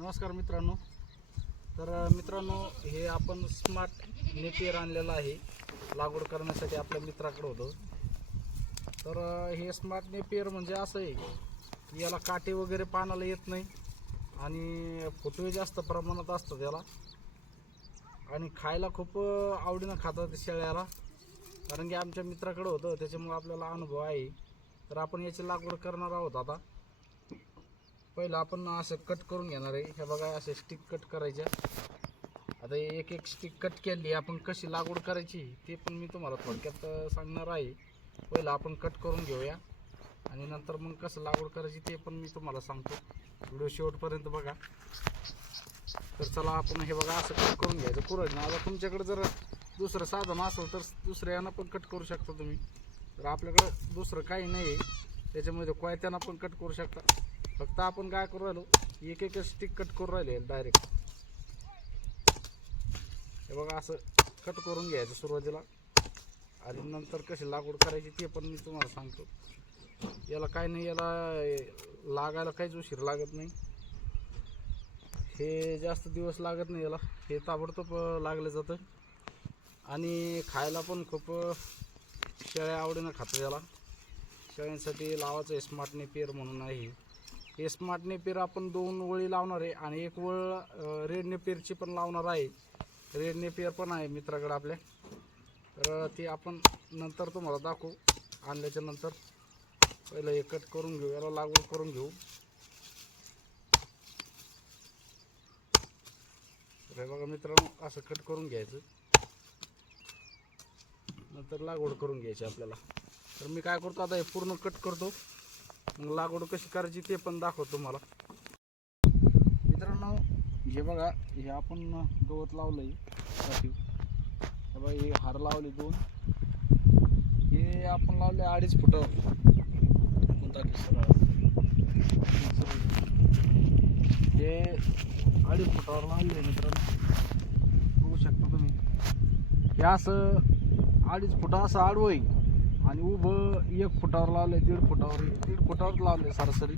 नमस्कार मित्रांनो. तर मित्रांनो, हे आपण स्मार्ट नेपियर आणलेलं आहे लागवड करण्यासाठी आपल्या मित्राकडे होतं. तर हे स्मार्ट नेपियर म्हणजे असं आहे की याला काटे वगैरे पानाला येत नाही आणि फुटवे जास्त प्रमाणात असतात याला आणि खायला खूप आवडीनं खातात शेळ्याला, कारण की आमच्या मित्राकडे होतं त्याच्यामुळे आपल्याला अनुभव आहे. तर आपण याची लागवड करणार आहोत. आता पहिलं आपण असं कट करून घेणार आहे. हे बघा, असे स्टिक कट करायच्या. आता एक एक स्टिक कट केली, आपण कशी लागवड करायची ते पण मी तुम्हाला थोडक्यात सांगणार आहे. पहिलं आपण कट करून घेऊया आणि नंतर मग कसं लागवड करायची ते पण मी तुम्हाला सांगतो. व्हिडिओ शेवटपर्यंत बघा. तर चला, आपण हे बघा असं कट करून घ्यायचं पुरं ना. आता तुमच्याकडे जर दुसरं साधन असेल तर दुसऱ्या यानं पण कट करू शकता तुम्ही. तर आपल्याकडं दुसरं काही नाही आहे त्याच्यामध्ये, कोयत्यानं पण कट करू शकता. फक्त आपण काय करू राहिलो, एक एक स्टिक कट करू राहिले डायरेक्ट. हे बघा असं कट करून घ्यायचं सुरुवातीला आणि नंतर कशी लागवड करायची ते पण मी तुम्हाला सांगतो. याला काय नाही, याला लागायला काहीच उशीर लागत नाही. हे जास्त दिवस लागत नाही याला, हे ताबडतोब लागलं जातं आणि खायला पण खूप शेळ्या आवडीनं खातात याला. शेळ्यांसाठी लावायचं आहे स्मार्ट नेपियर म्हणून आहे. हे स्मार्ट नेपियर आपण 2 वळी लावणार आहे आणि एक वळ रेड नेपियरची पण लावणार आहे. रेड नेपियर पण आहे मित्राकडे आपल्या. तर ते आपण नंतर तुम्हाला दाखवू आणल्याच्या नंतर. पहिलं हे कट करून घेऊ, याला लागवड करून घेऊ. तर हे बघा मित्रांनो, असं कट करून घ्यायचं, नंतर लागवड करून घ्यायची आपल्याला. तर मी काय करतो आता, हे पूर्ण कट करतो, मग लागवड कशी करायची ते पण दाखवतो तुम्हाला. मित्रांनो, हे बघा, हे आपण गवत लावलं आहे. हे बघा, हे हार लावले 2. हे आपण लावले 2.5 फुटावर. हे 2.5 फुटावर लावले मित्रांनो, बघू शकता तुम्ही. हे असं 2.5 फुटा असं आडवं आहे आणि उभं 1 फुटावर लावलं आहे, 1.5 फुटावर लावलं आहे सरासरी.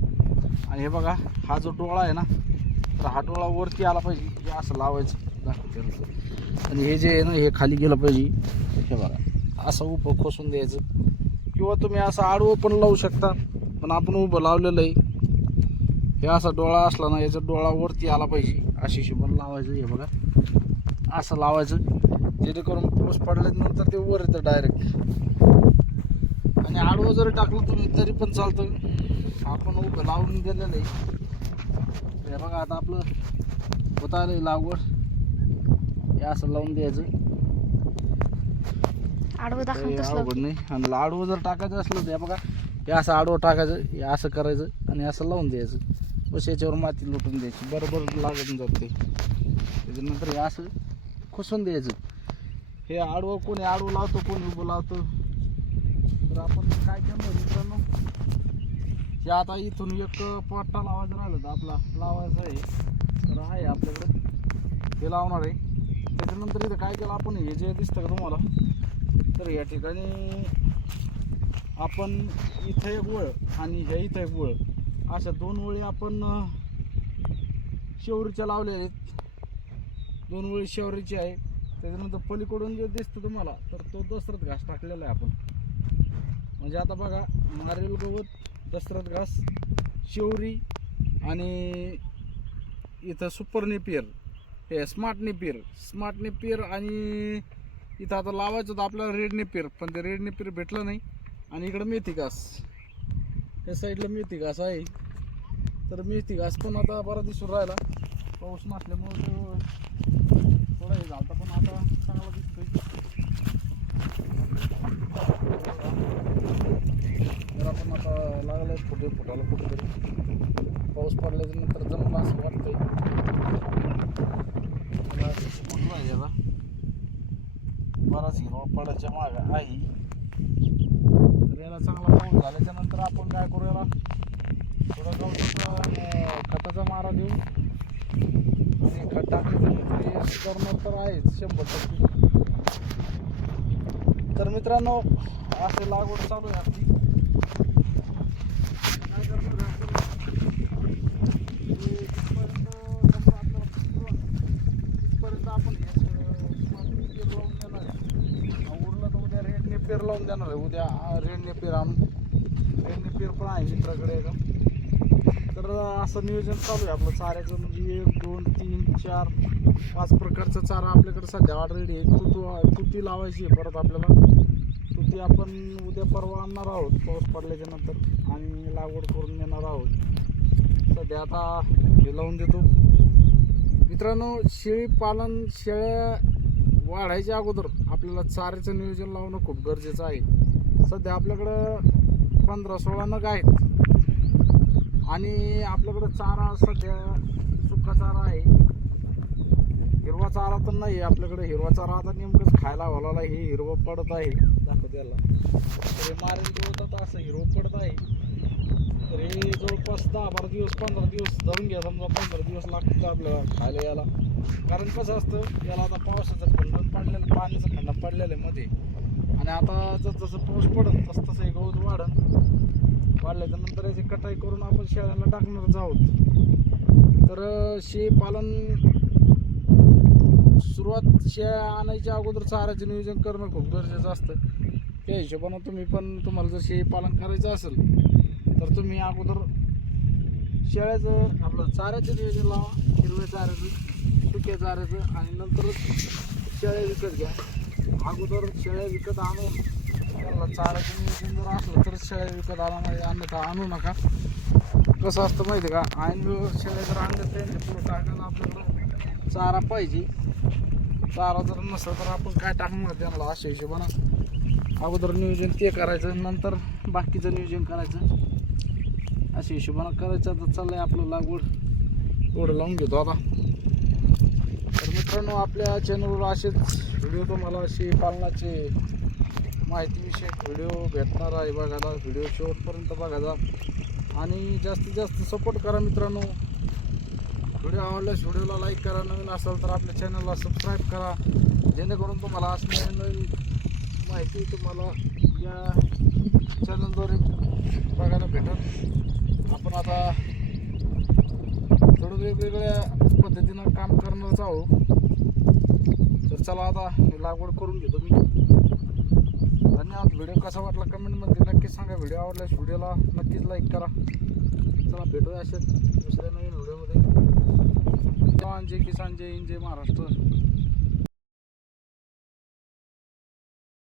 आणि हे बघा, हा जो डोळा आहे ना, तर हा डोळा वरती आला पाहिजे. हे असं लावायचं दाखवते. आणि हे जे आहे ना, हे खाली गेलं पाहिजे. हे बघा, असं उभं खोसून द्यायचं, किंवा तुम्ही असं आडवं पण लावू शकता, पण आपण उभं लावलेलं आहे. हे असा डोळा असला ना, याचा डोळा वरती आला पाहिजे, अशी शिबन लावायचं. हे बघा, असं लावायचं, जेणेकरून पाऊस पडल्यानंतर ते वर येतं डायरेक्ट. आणि आडवं जरी टाकलं तुम्ही तरी पण चालतं, आपण उभं लावून दिलेलं आहे. हे बघा, आता आपलं होत आलं लागवड. हे असं लावून द्यायचं, आडवं अवघड नाही. आणि आडवं जर टाकायचं असलं तर हे बघा, हे असं आडवं टाकायचं, हे असं करायचं आणि असं लावून द्यायचं. बस याच्यावर माती लुटून द्यायची, बरोबर लागून जाते. त्याच्यानंतर हे असं खुसून द्यायचं. हे आडवं कोणी आडवं लावतो, कोणी उभं लावतो. तर आपण काय केलं मित्रांनो, हे आता इथून एक पट्टा लावायचा राहिलं तर आपला लावायचं आहे. तर आहे आपल्याकडे, हे लावणार आहे. त्याच्यानंतर इथं काय केलं आपण, हे जे दिसतं का तुम्हाला, तर या ठिकाणी आपण इथं एक वळ आणि ह्या इथं एक वळ, अशा 2 वळी आपण शेवरीच्या लावलेल्या आहेत. 2 वळी शेवरीची आहे. त्याच्यानंतर पलीकडून जे दिसतं तुम्हाला, तर तो दसरथ घास टाकलेला आहे आपण. म्हणजे आता बघा, नारळ गवत, दसरथ घास, शेवरी आणि इथं सुपर नेपियर, हे स्मार्ट नेपियर आणि इथं आता लावायचं होतं आपल्याला रेड नेपियर, पण ते रेड नेपियर भेटलं नाही. आणि इकडं मेथी घास, या साईडला मेथी घास आहे. तर मेथी घास पण आता बरा दिसून राहिला, पाऊस नसल्यामुळे तो थोडा हे झाला, पण आता चांगला दिसतोय. तर आपण आता लागलं फुटाला कुठेतरी, पाऊस पडल्याच्या नंतर जमलं असं वाटतंय. याला बराच हिरवा पडायच्या मागं आहे. तर याला चांगला पाऊस झाल्याच्या नंतर आपण काय करू, याला थोडा गवताचा खताचा मारा देऊ आणि खत टाकण्याचं करणार तर आहेच 100%. तर मित्रांनो, असे लागवड चालू आहे आपली. काय करणार नेपियर लावून देणार आहे उद्या. रेड नेपियर आणून, रेड नेपियर पण आहे मित्राकडे का. तर असं नियोजन चालू आहे आपलं चाऱ्याचं. म्हणजे 1 2 3 4 5 प्रकारचा चारा आपल्याकडे सध्या ऑलरेडी आहे. तुती लावायची आहे परत आपल्याला. तुती आपण उद्या परवा आणणार आहोत पाऊस पडल्याच्या नंतर आणि लागवड करून नेणार आहोत. सध्या आता हे लावून देतो मित्रांनो. शेळी पालन, शेळ्या वाढायच्या अगोदर आपल्याला चाऱ्याचं नियोजन लावणं खूप गरजेचं आहे. सध्या आपल्याकडं 15-16 नग आहेत आणि आपल्याकडं चारा सध्या सुका चारा आहे. हिरवा चारा तर नाही आहे आपल्याकडे. हिरवा चारा आता नेमकंच खायला घालायला हे हिरवं पडत आहे. दाखवत याला तर हे मारेल गवतात असं हिरवं पडत आहे. तर हे जवळपास 10-12 दिवस 15 दिवस धरून घ्या. समजा 15 दिवस लागतात आपल्याला खायला याला. कारण कसं असतं याला आता पावसाचं खंडन पडलेलं, पाण्याचं खंडन पडलेलं आहे मध्ये. आणि आता जसं पाऊस पडन तसं हे गवत वाढल्याच्या नंतर याची कटाई करून आपण शेळ्यांना टाकणारच आहोत. तर शेळीपालन सुरुवात शेळ्या आणायच्या अगोदर चाऱ्याचं नियोजन करणं खूप गरजेचं असतं. त्या हिशोबानं तुम्ही पण, तुम्हाला जर शेळीपालन करायचं असेल तर तुम्ही अगोदर शेळ्याचं आपलं चाऱ्याचं नियोजन लावा. हिरव्या चाऱ्याचं, सुक्या चाऱ्याचं आणि नंतरच शेळ्या विकत घ्या. अगोदर शेळ्या विकत आणून त्यांना चाऱ्याचं नियोजन जर असलं तर शेळ्या विकत अन्यथा आणू नका. कसं असतं माहिती आहे का, ऐन वेळेवर शेळ्या जर आणल्या त्यांच्या पुढं टाकायला आपल्याकडं चारा पाहिजे. चारा जर नसलं तर आपण काय टाकणार त्यांना. अशा हिशोबानं अगोदर नियोजन ते करायचं, नंतर बाकीचं नियोजन करायचं. अशा हिशोबानं करायचं. तर चाललंय आपलं लागवड थोडं लावून घेतो आता. तर मित्रांनो आपल्या चॅनलवर असेच व्हिडिओ तुम्हाला अशी पालनाचे माहितीविषयक व्हिडिओ भेटणार आहे बघायला. व्हिडिओ शेवटपर्यंत बघायचा आणि जास्तीत जास्त सपोर्ट करा मित्रांनो. व्हिडिओ आवडल्यास व्हिडिओला लाईक करा. नवीन असाल तर आपल्या चॅनलला सबस्क्राईब करा, जेणेकरून तुम्हाला असणारी नवीन माहिती तुम्हाला या चॅनलद्वारे बघायला भेटत. आपण आता थोडं वेगवेगळ्या पद्धतीनं काम करणारच आहोत. तर चला आता लागवड करून घेतो मी. धन्यवाद. व्हिडिओ कसा वाटला कमेंटमध्ये नक्कीच सांगा. व्हिडिओ आवडल्यास व्हिडिओला नक्कीच लाईक करा. चला भेटूया असेच दुसऱ्या नवीन व्हिडिओमध्ये. जय किसान, जय हिंद, जय महाराष्ट्र.